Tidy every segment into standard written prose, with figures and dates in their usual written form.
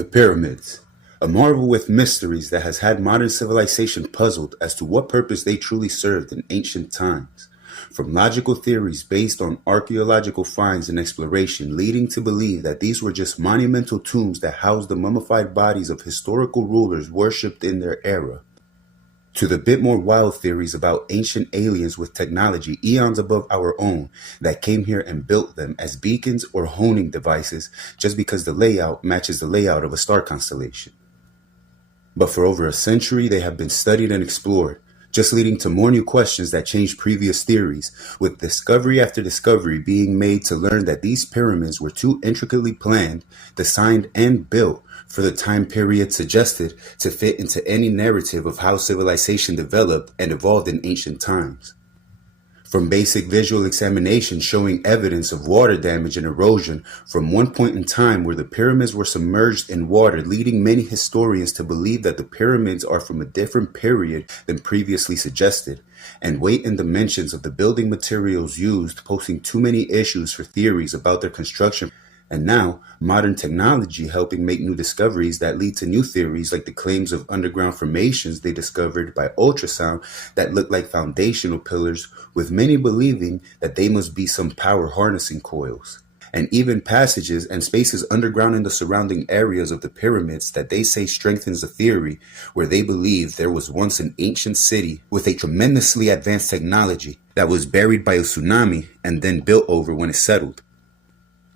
The pyramids, a marvel with mysteries that has had modern civilization puzzled as to what purpose they truly served in ancient times. From logical theories based on archaeological finds and exploration leading to believe that these were just monumental tombs that housed the mummified bodies of historical rulers worshipped in their era, to the bit more wild theories about ancient aliens with technology eons above our own that came here and built them as beacons or honing devices just because the layout matches the layout of a star constellation. But for over a century, they have been studied and explored, just leading to more new questions that change previous theories, with discovery after discovery being made to learn that these pyramids were too intricately planned, designed, and built for the time period suggested to fit into any narrative of how civilization developed and evolved in ancient times. From basic visual examination showing evidence of water damage and erosion from one point in time where the pyramids were submerged in water, leading many historians to believe that the pyramids are from a different period than previously suggested, and weight and dimensions of the building materials used posing too many issues for theories about their construction. And now, modern technology helping make new discoveries that lead to new theories like the claims of underground formations they discovered by ultrasound that look like foundational pillars, with many believing that they must be some power harnessing coils. And even passages and spaces underground in the surrounding areas of the pyramids that they say strengthens the theory where they believe there was once an ancient city with a tremendously advanced technology that was buried by a tsunami and then built over when it settled.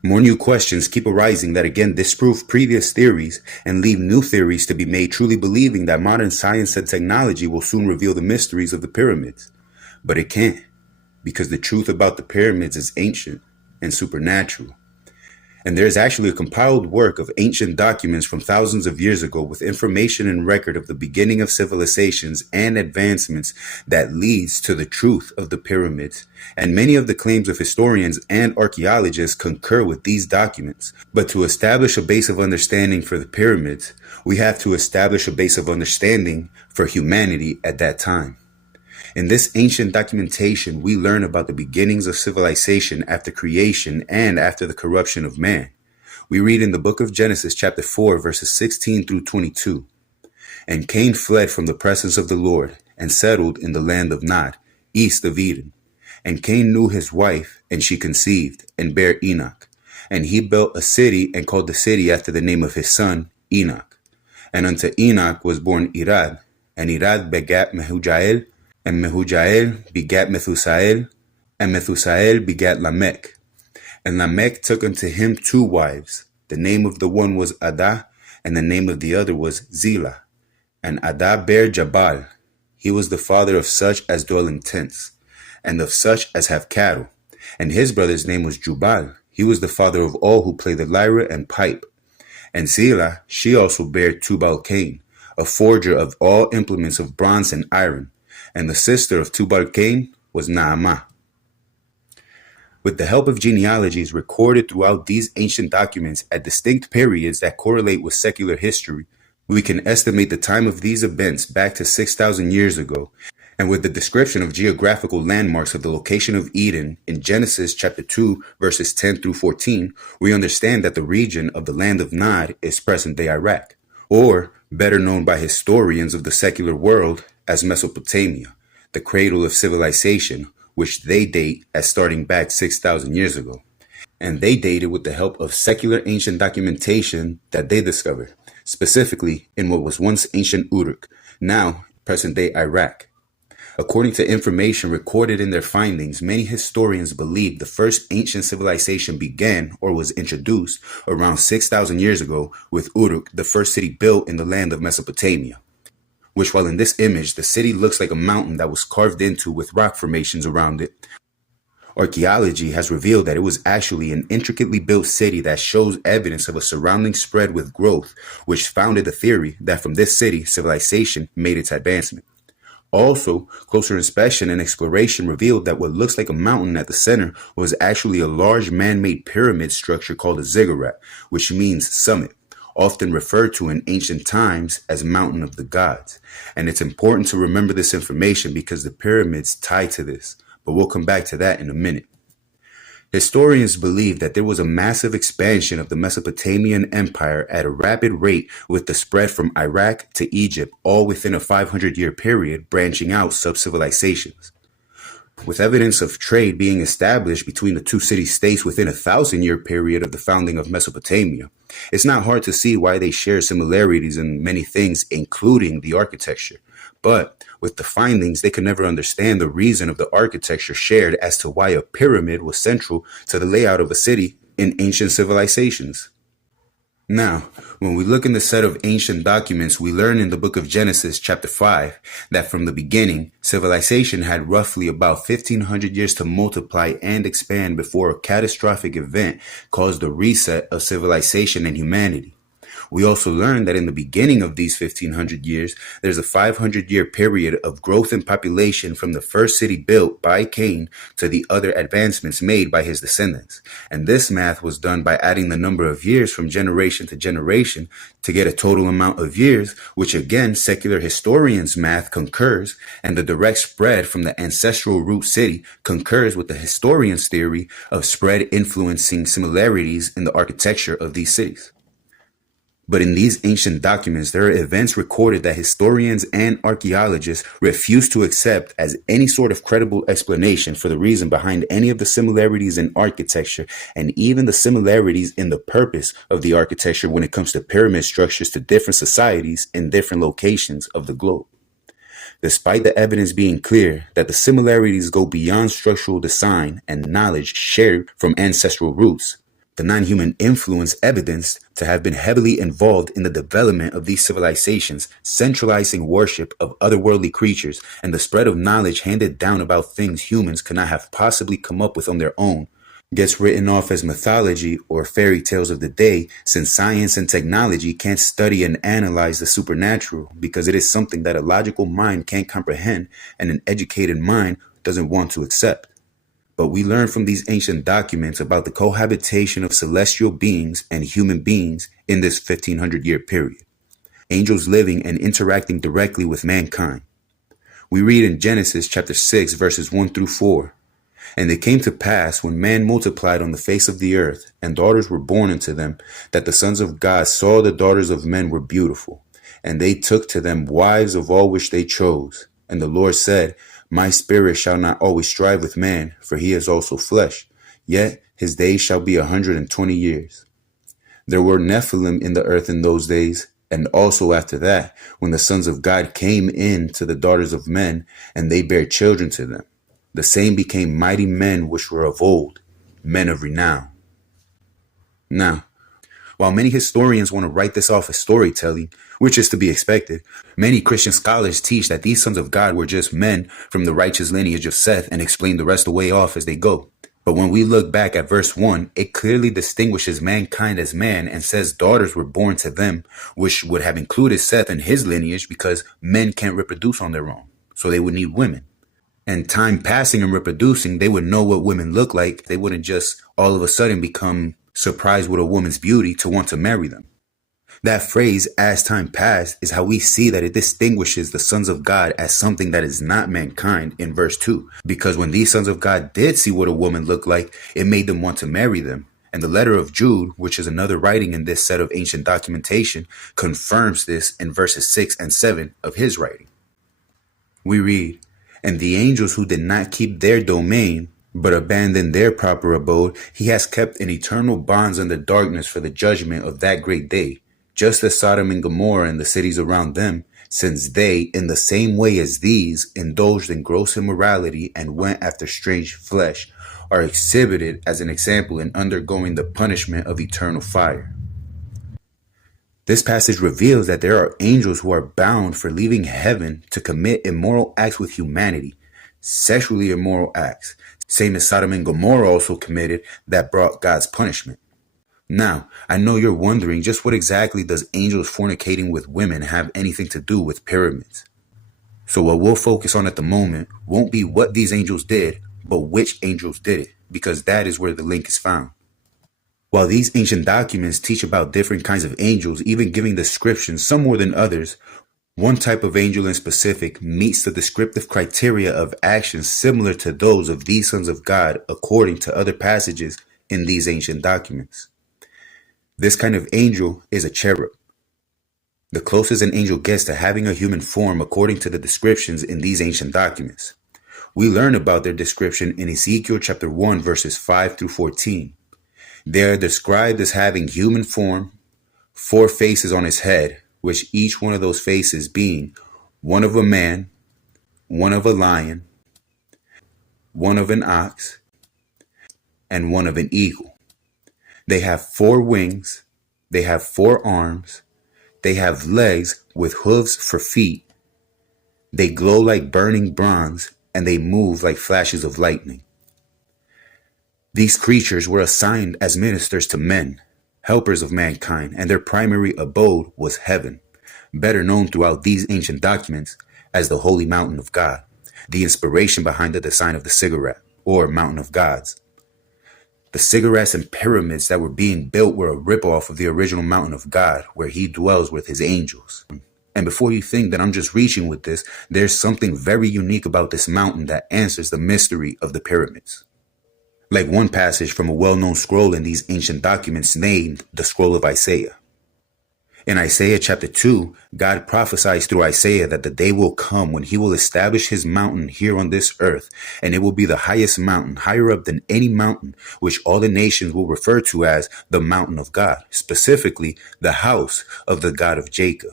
More new questions keep arising that again disprove previous theories and leave new theories to be made, truly believing that modern science and technology will soon reveal the mysteries of the pyramids. But it can't, because the truth about the pyramids is ancient and supernatural. And there is actually a compiled work of ancient documents from thousands of years ago with information and record of the beginning of civilizations and advancements that leads to the truth of the pyramids. And many of the claims of historians and archaeologists concur with these documents. But to establish a base of understanding for the pyramids, we have to establish a base of understanding for humanity at that time. In this ancient documentation, we learn about the beginnings of civilization after creation and after the corruption of man. We read in the book of Genesis chapter 4, verses 16 through 22. And Cain fled from the presence of the Lord and settled in the land of Nod, east of Eden. And Cain knew his wife, and she conceived and bare Enoch. And he built a city and called the city after the name of his son, Enoch. And unto Enoch was born Irad, and Irad begat Mehujael, and Mehujael begat Methusael, and Methusael begat Lamech. And Lamech took unto him 2 wives. The name of the one was Adah, and the name of the other was Zillah. And Adah bare Jabal. He was the father of such as dwell in tents, and of such as have cattle. And his brother's name was Jubal. He was the father of all who play the lyre and pipe. And Zillah, she also bare Tubal-Cain, a forger of all implements of bronze and iron. And the sister of Tubal-Cain was Naamah. With the help of genealogies recorded throughout these ancient documents at distinct periods that correlate with secular history, we can estimate the time of these events back to 6,000 years ago. And with the description of geographical landmarks of the location of Eden in Genesis chapter 2, verses 10 through 14, we understand that the region of the land of Nod is present-day Iraq, or better known by historians of the secular world as Mesopotamia, the cradle of civilization, which they date as starting back 6,000 years ago. And they dated with the help of secular ancient documentation that they discovered, specifically in what was once ancient Uruk, now present-day Iraq. According to information recorded in their findings, many historians believe the first ancient civilization began or was introduced around 6,000 years ago with Uruk, the first city built in the land of Mesopotamia. Which, while in this image, the city looks like a mountain that was carved into with rock formations around it, archaeology has revealed that it was actually an intricately built city that shows evidence of a surrounding spread with growth, which founded the theory that from this city, civilization made its advancement. Also, closer inspection and exploration revealed that what looks like a mountain at the center was actually a large man-made pyramid structure called a ziggurat, which means summit, often referred to in ancient times as Mountain of the Gods. And it's important to remember this information because the pyramids tie to this, but we'll come back to that in a minute. Historians believe that there was a massive expansion of the Mesopotamian Empire at a rapid rate, with the spread from Iraq to Egypt all within a 500-year period, branching out sub-civilizations. With evidence of trade being established between the two city-states within a 1,000-year period of the founding of Mesopotamia, it's not hard to see why they share similarities in many things, including the architecture. But with the findings, they could never understand the reason of the architecture shared as to why a pyramid was central to the layout of a city in ancient civilizations. Now, when we look in the set of ancient documents, we learn in the book of Genesis, chapter 5, that from the beginning, civilization had roughly about 1,500 years to multiply and expand before a catastrophic event caused a reset of civilization and humanity. We also learn that in the beginning of these 1,500 years, there's a 500-year period of growth in population from the first city built by Cain to the other advancements made by his descendants. And this math was done by adding the number of years from generation to generation to get a total amount of years, which again, secular historians' math concurs, and the direct spread from the ancestral root city concurs with the historians' theory of spread influencing similarities in the architecture of these cities. But in these ancient documents, there are events recorded that historians and archaeologists refuse to accept as any sort of credible explanation for the reason behind any of the similarities in architecture, and even the similarities in the purpose of the architecture when it comes to pyramid structures to different societies in different locations of the globe. Despite the evidence being clear that the similarities go beyond structural design and knowledge shared from ancestral roots, the non-human influence evidenced to have been heavily involved in the development of these civilizations, centralizing worship of otherworldly creatures and the spread of knowledge handed down about things humans could not have possibly come up with on their own, gets written off as mythology or fairy tales of the day, since science and technology can't study and analyze the supernatural because it is something that a logical mind can't comprehend and an educated mind doesn't want to accept. But we learn from these ancient documents about the cohabitation of celestial beings and human beings in this 1,500-year period, angels living and interacting directly with mankind. We read in Genesis chapter 6, verses 1 through 4, "And it came to pass, when man multiplied on the face of the earth, and daughters were born unto them, that the sons of God saw the daughters of men were beautiful, and they took to them wives of all which they chose. And the Lord said, My spirit shall not always strive with man, for he is also flesh, yet his days shall be 120 years. There were Nephilim in the earth in those days, and also after that, when the sons of God came in to the daughters of men, and they bare children to them. The same became mighty men which were of old, men of renown." Now, while many historians want to write this off as storytelling, which is to be expected, many Christian scholars teach that these sons of God were just men from the righteous lineage of Seth and explain the rest away off as they go. But when we look back at verse 1, it clearly distinguishes mankind as man and says daughters were born to them, which would have included Seth and his lineage because men can't reproduce on their own, so they would need women. And time passing and reproducing, they would know what women look like. They wouldn't just all of a sudden become surprised with a woman's beauty to want to marry them. That phrase, "as time passed," is how we see that it distinguishes the sons of God as something that is not mankind in verse 2. Because when these sons of God did see what a woman looked like, it made them want to marry them. And the letter of Jude, which is another writing in this set of ancient documentation, confirms this in verses 6 and 7 of his writing. We read, "And the angels who did not keep their domain, but abandoned their proper abode, he has kept in eternal bonds under darkness for the judgment of that great day, just as Sodom and Gomorrah and the cities around them, since they, in the same way as these, indulged in gross immorality and went after strange flesh, are exhibited as an example in undergoing the punishment of eternal fire." This passage reveals that there are angels who are bound for leaving heaven to commit immoral acts with humanity, sexually immoral acts, same as Sodom and Gomorrah also committed, that brought God's punishment. Now, I know you're wondering just what exactly does angels fornicating with women have anything to do with pyramids? So what we'll focus on at the moment won't be what these angels did, but which angels did it, because that is where the link is found. While these ancient documents teach about different kinds of angels, even giving descriptions, some more than others, One type of angel in specific meets the descriptive criteria of actions similar to those of these sons of God according to other passages in these ancient documents. This kind of angel is a cherub. The closest an angel gets to having a human form according to the descriptions in these ancient documents. We learn about their description in Ezekiel chapter 1 verses 5 through 14. They are described as having human form, 4 faces on his head, which each one of those faces being one of a man, one of a lion, one of an ox, and one of an eagle. They have 4 wings, they have 4 arms, they have legs with hooves for feet, they glow like burning bronze, and they move like flashes of lightning. These creatures were assigned as ministers to men, helpers of mankind, and their primary abode was heaven, better known throughout these ancient documents as the Holy Mountain of God, the inspiration behind the design of the ziggurat, or Mountain of Gods. The ziggurats and pyramids that were being built were a ripoff of the original Mountain of God, where he dwells with his angels. And before you think that I'm just reaching with this, there's something very unique about this mountain that answers the mystery of the pyramids. Like one passage from a well-known scroll in these ancient documents named the Scroll of Isaiah. In Isaiah chapter 2, God prophesies through Isaiah that the day will come when he will establish his mountain here on this earth, and it will be the highest mountain, higher up than any mountain, which all the nations will refer to as the mountain of God, specifically the house of the God of Jacob.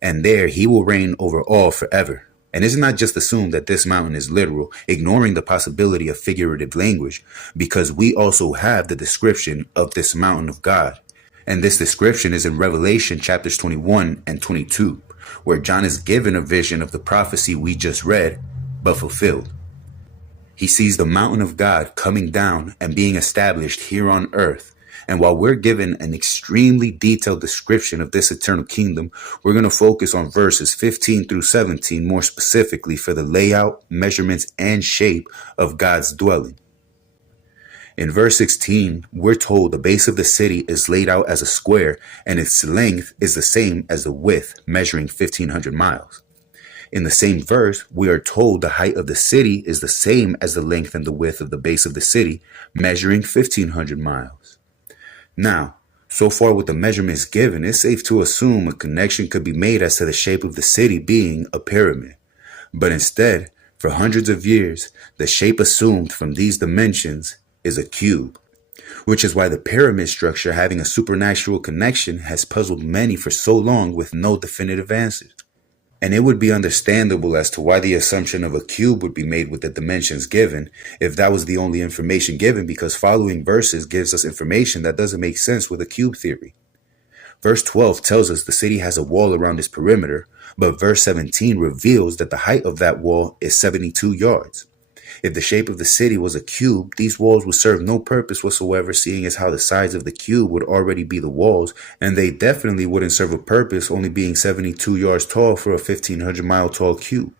And there he will reign over all forever. And it's not just assumed that this mountain is literal, ignoring the possibility of figurative language, because we also have the description of this mountain of God. And this description is in Revelation chapters 21 and 22, where John is given a vision of the prophecy we just read, but fulfilled. He sees the mountain of God coming down and being established here on earth. And while we're given an extremely detailed description of this eternal kingdom, we're going to focus on verses 15 through 17 more specifically for the layout, measurements, and shape of God's dwelling. In verse 16, we're told the base of the city is laid out as a square, and its length is the same as the width, measuring 1,500 miles. In the same verse, we are told the height of the city is the same as the length and the width of the base of the city, measuring 1,500 miles. Now, so far with the measurements given, it's safe to assume a connection could be made as to the shape of the city being a pyramid. But instead, for hundreds of years, the shape assumed from these dimensions is a cube, which is why the pyramid structure having a supernatural connection has puzzled many for so long with no definitive answers. And it would be understandable as to why the assumption of a cube would be made with the dimensions given if that was the only information given, because following verses gives us information that doesn't make sense with a cube theory. Verse 12 tells us the city has a wall around its perimeter, but verse 17 reveals that the height of that wall is 72 yards. If the shape of the city was a cube, these walls would serve no purpose whatsoever, seeing as how the sides of the cube would already be the walls, and they definitely wouldn't serve a purpose, only being 72 yards tall for a 1,500 mile tall cube.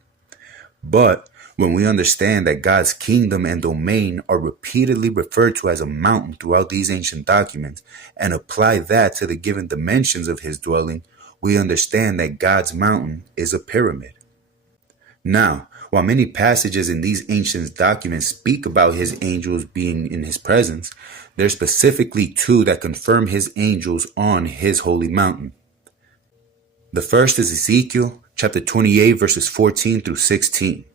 But when we understand that God's kingdom and domain are repeatedly referred to as a mountain throughout these ancient documents, and apply that to the given dimensions of his dwelling, we understand that God's mountain is a pyramid. Now, while many passages in these ancient documents speak about his angels being in his presence, there's specifically 2 that confirm his angels on his holy mountain. The first is Ezekiel chapter 28 verses 14 through 16.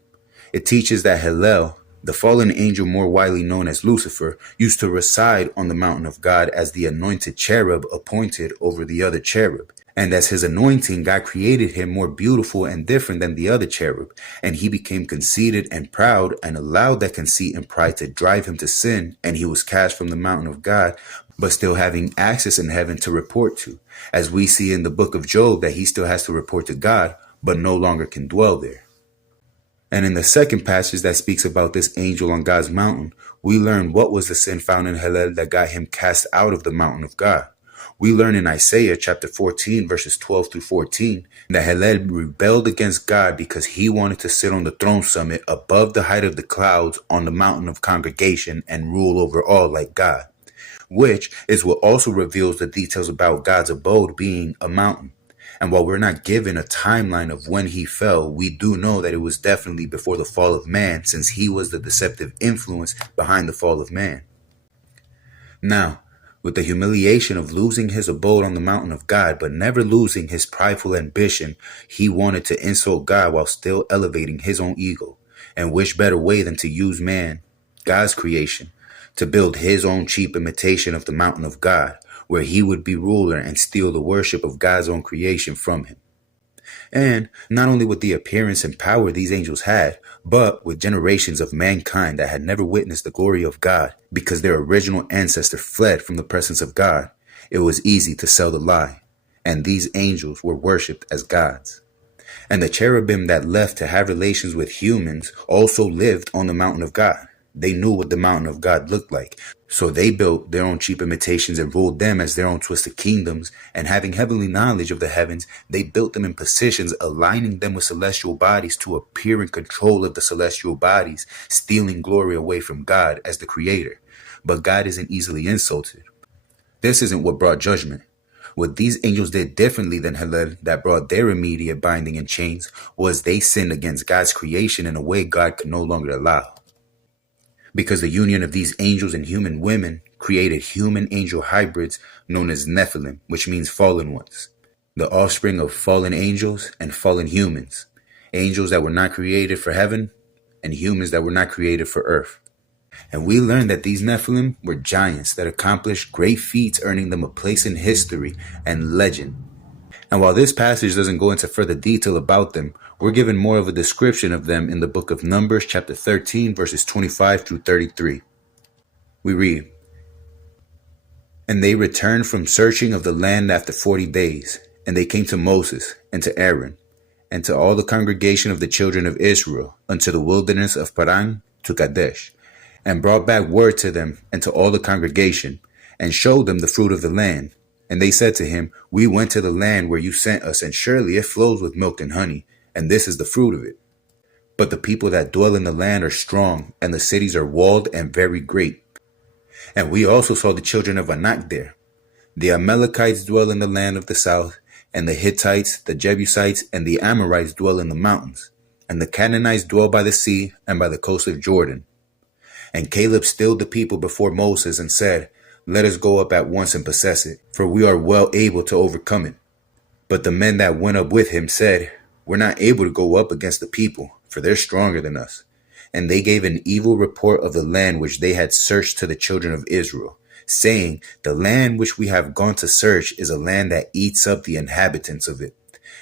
It teaches that Hillel, the fallen angel more widely known as Lucifer, used to reside on the mountain of God as the anointed cherub appointed over the other cherub. And as his anointing, God created him more beautiful and different than the other cherub, and he became conceited and proud and allowed that conceit and pride to drive him to sin, and he was cast from the mountain of God, but still having access in heaven to report to, as we see in the book of Job that he still has to report to God, but no longer can dwell there. And in the second passage that speaks about this angel on God's mountain, we learn what was the sin found in Hillel that got him cast out of the mountain of God. We learn in Isaiah chapter 14 verses 12 through 14 that Hillel rebelled against God because he wanted to sit on the throne summit above the height of the clouds on the mountain of congregation and rule over all like God, which is what also reveals the details about God's abode being a mountain. And while we're not given a timeline of when he fell, we do know that it was definitely before the fall of man, since he was the deceptive influence behind the fall of man. Now, with the humiliation of losing his abode on the mountain of God, but never losing his prideful ambition, he wanted to insult God while still elevating his own ego. And which better way than to use man, God's creation, to build his own cheap imitation of the mountain of God, where he would be ruler and steal the worship of God's own creation from him. And not only with the appearance and power these angels had, but with generations of mankind that had never witnessed the glory of God because their original ancestor fled from the presence of God, it was easy to sell the lie. And these angels were worshipped as gods. And the cherubim that left to have relations with humans also lived on the mountain of God. They knew what the mountain of God looked like. So they built their own cheap imitations and ruled them as their own twisted kingdoms. And having heavenly knowledge of the heavens, they built them in positions, aligning them with celestial bodies to appear in control of the celestial bodies, stealing glory away from God as the creator. But God isn't easily insulted. This isn't what brought judgment. What these angels did differently than Hillel that brought their immediate binding in chains was they sinned against God's creation in a way God could no longer allow. Because the union of these angels and human women created human-angel hybrids known as Nephilim, which means fallen ones, the offspring of fallen angels and fallen humans, angels that were not created for heaven and humans that were not created for earth. And we learned that these Nephilim were giants that accomplished great feats, earning them a place in history and legend. And while this passage doesn't go into further detail about them, we're given more of a description of them in the book of Numbers, chapter 13, verses 25 through 33. We read, "And they returned from searching of the land after 40 days, and they came to Moses and to Aaron, and to all the congregation of the children of Israel, unto the wilderness of Paran to Kadesh, and brought back word to them and to all the congregation, and showed them the fruit of the land. And they said to him, We went to the land where you sent us, and surely it flows with milk and honey, and this is the fruit of it. But the people that dwell in the land are strong, and the cities are walled and very great. And we also saw the children of Anak there. The Amalekites dwell in the land of the south, and the Hittites, the Jebusites, and the Amorites dwell in the mountains, and the Canaanites dwell by the sea and by the coast of Jordan. And Caleb stilled the people before Moses and said, Let us go up at once and possess it, for we are well able to overcome it. But the men that went up with him said, We're not able to go up against the people, for they're stronger than us. And they gave an evil report of the land which they had searched to the children of Israel, saying, The land which we have gone to search is a land that eats up the inhabitants of it.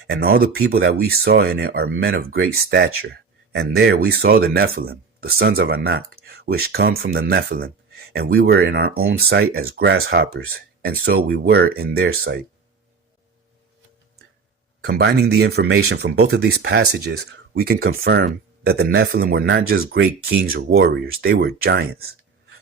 And all the people that we saw in it are men of great stature. And there we saw the Nephilim, the sons of Anak, which come from the Nephilim. And we were in our own sight as grasshoppers, and so we were in their sight." Combining the information from both of these passages, we can confirm that the Nephilim were not just great kings or warriors, they were giants.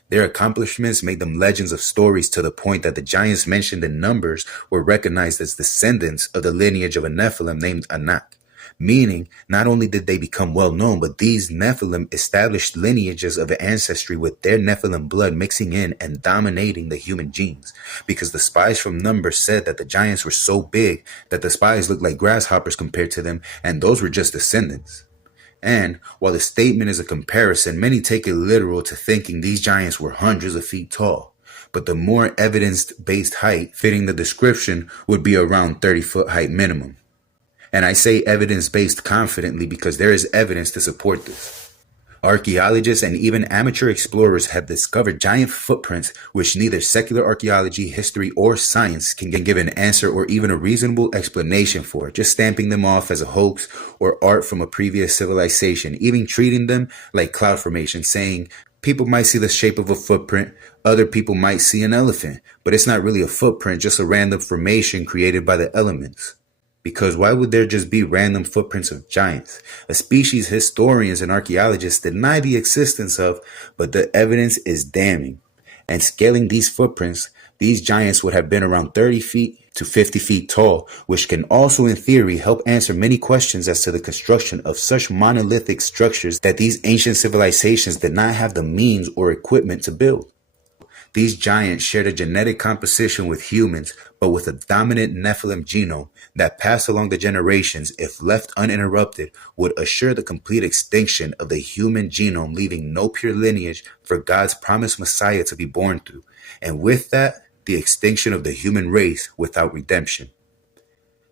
Their accomplishments made them legends of stories to the point that the giants mentioned in Numbers were recognized as descendants of the lineage of a Nephilim named Anak. Meaning, not only did they become well known, but these Nephilim established lineages of ancestry with their Nephilim blood mixing in and dominating the human genes. Because the spies from Numbers said that the giants were so big that the spies looked like grasshoppers compared to them, and those were just descendants. And while the statement is a comparison, many take it literal to thinking these giants were hundreds of feet tall. But the more evidence-based height fitting the description would be around 30-foot height minimum. And I say evidence-based confidently because there is evidence to support this. Archaeologists and even amateur explorers have discovered giant footprints which neither secular archaeology, history, or science can give an answer or even a reasonable explanation for, just stamping them off as a hoax or art from a previous civilization, even treating them like cloud formation, saying people might see the shape of a footprint, other people might see an elephant, but it's not really a footprint, just a random formation created by the elements. Because why would there just be random footprints of giants? A species historians and archaeologists deny the existence of, but the evidence is damning. And scaling these footprints, these giants would have been around 30 feet to 50 feet tall, which can also in theory help answer many questions as to the construction of such monolithic structures that these ancient civilizations did not have the means or equipment to build. These giants shared a genetic composition with humans, but with a dominant Nephilim genome that passed along the generations, if left uninterrupted, would assure the complete extinction of the human genome, leaving no pure lineage for God's promised Messiah to be born through, and with that, the extinction of the human race without redemption.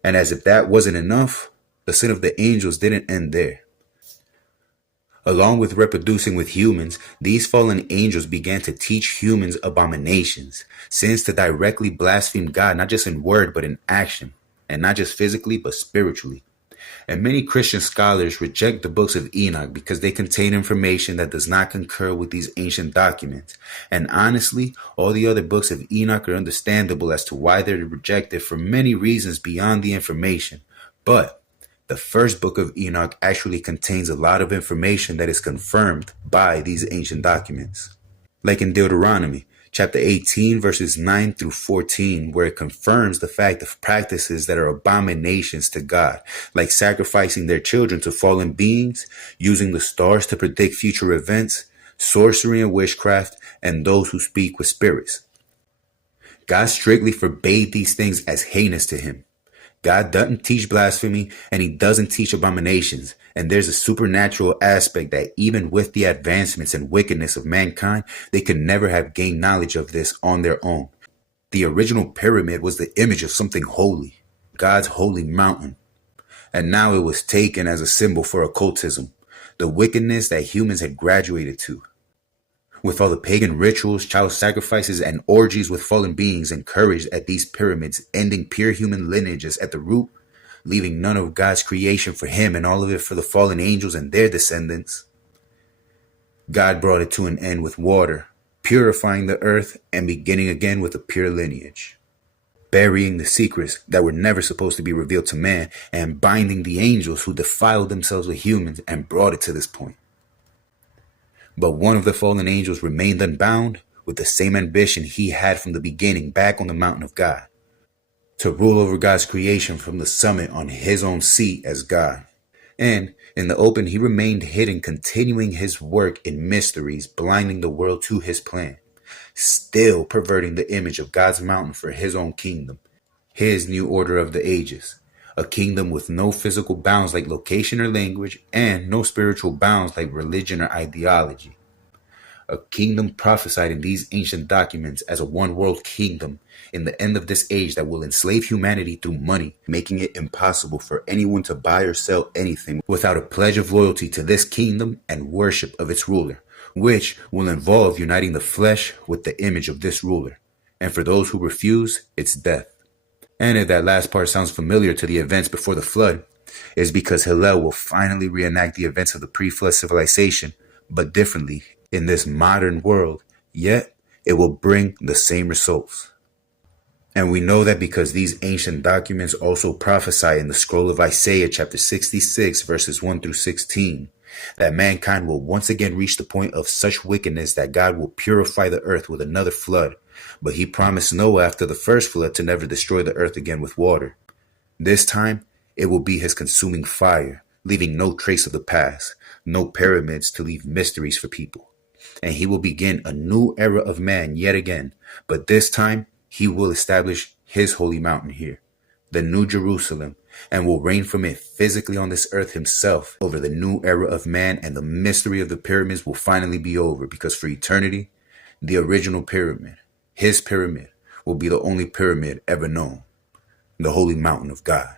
And as if that wasn't enough, the sin of the angels didn't end there. Along with reproducing with humans, these fallen angels began to teach humans abominations, sins to directly blaspheme God, not just in word, but in action, and not just physically, but spiritually. And many Christian scholars reject the books of Enoch because they contain information that does not concur with these ancient documents. And honestly, all the other books of Enoch are understandable as to why they're rejected for many reasons beyond the information. But the first book of Enoch actually contains a lot of information that is confirmed by these ancient documents. Like in Deuteronomy, chapter 18, verses 9 through 14, where it confirms the fact of practices that are abominations to God, like sacrificing their children to fallen beings, using the stars to predict future events, sorcery and witchcraft, and those who speak with spirits. God strictly forbade these things as heinous to him. God doesn't teach blasphemy, and he doesn't teach abominations. And there's a supernatural aspect that even with the advancements and wickedness of mankind, they could never have gained knowledge of this on their own. The original pyramid was the image of something holy, God's holy mountain. And now it was taken as a symbol for occultism, the wickedness that humans had graduated to. With all the pagan rituals, child sacrifices, and orgies with fallen beings encouraged at these pyramids, ending pure human lineages at the root, leaving none of God's creation for him and all of it for the fallen angels and their descendants. God brought it to an end with water, purifying the earth and beginning again with a pure lineage, burying the secrets that were never supposed to be revealed to man, and binding the angels who defiled themselves with humans and brought it to this point. But one of the fallen angels remained unbound with the same ambition he had from the beginning back on the mountain of God, to rule over God's creation from the summit on his own seat as God. And in the open, he remained hidden, continuing his work in mysteries, blinding the world to his plan, still perverting the image of God's mountain for his own kingdom, his new order of the ages. A kingdom with no physical bounds like location or language, and no spiritual bounds like religion or ideology. A kingdom prophesied in these ancient documents as a one-world kingdom in the end of this age that will enslave humanity through money, making it impossible for anyone to buy or sell anything without a pledge of loyalty to this kingdom and worship of its ruler, which will involve uniting the flesh with the image of this ruler. And for those who refuse, it's death. And if that last part sounds familiar to the events before the flood, it's because Hillel will finally reenact the events of the pre-flood civilization, but differently in this modern world, yet it will bring the same results. And we know that because these ancient documents also prophesy in the scroll of Isaiah chapter 66 verses 1 through 16, that mankind will once again reach the point of such wickedness that God will purify the earth with another flood. But he promised Noah after the first flood to never destroy the earth again with water. This time, it will be his consuming fire, leaving no trace of the past, no pyramids to leave mysteries for people. And he will begin a new era of man yet again, but this time, he will establish his holy mountain here, the New Jerusalem, and will reign from it physically on this earth himself over the new era of man, and the mystery of the pyramids will finally be over, because for eternity, the original pyramid, his pyramid, will be the only pyramid ever known, the holy mountain of God.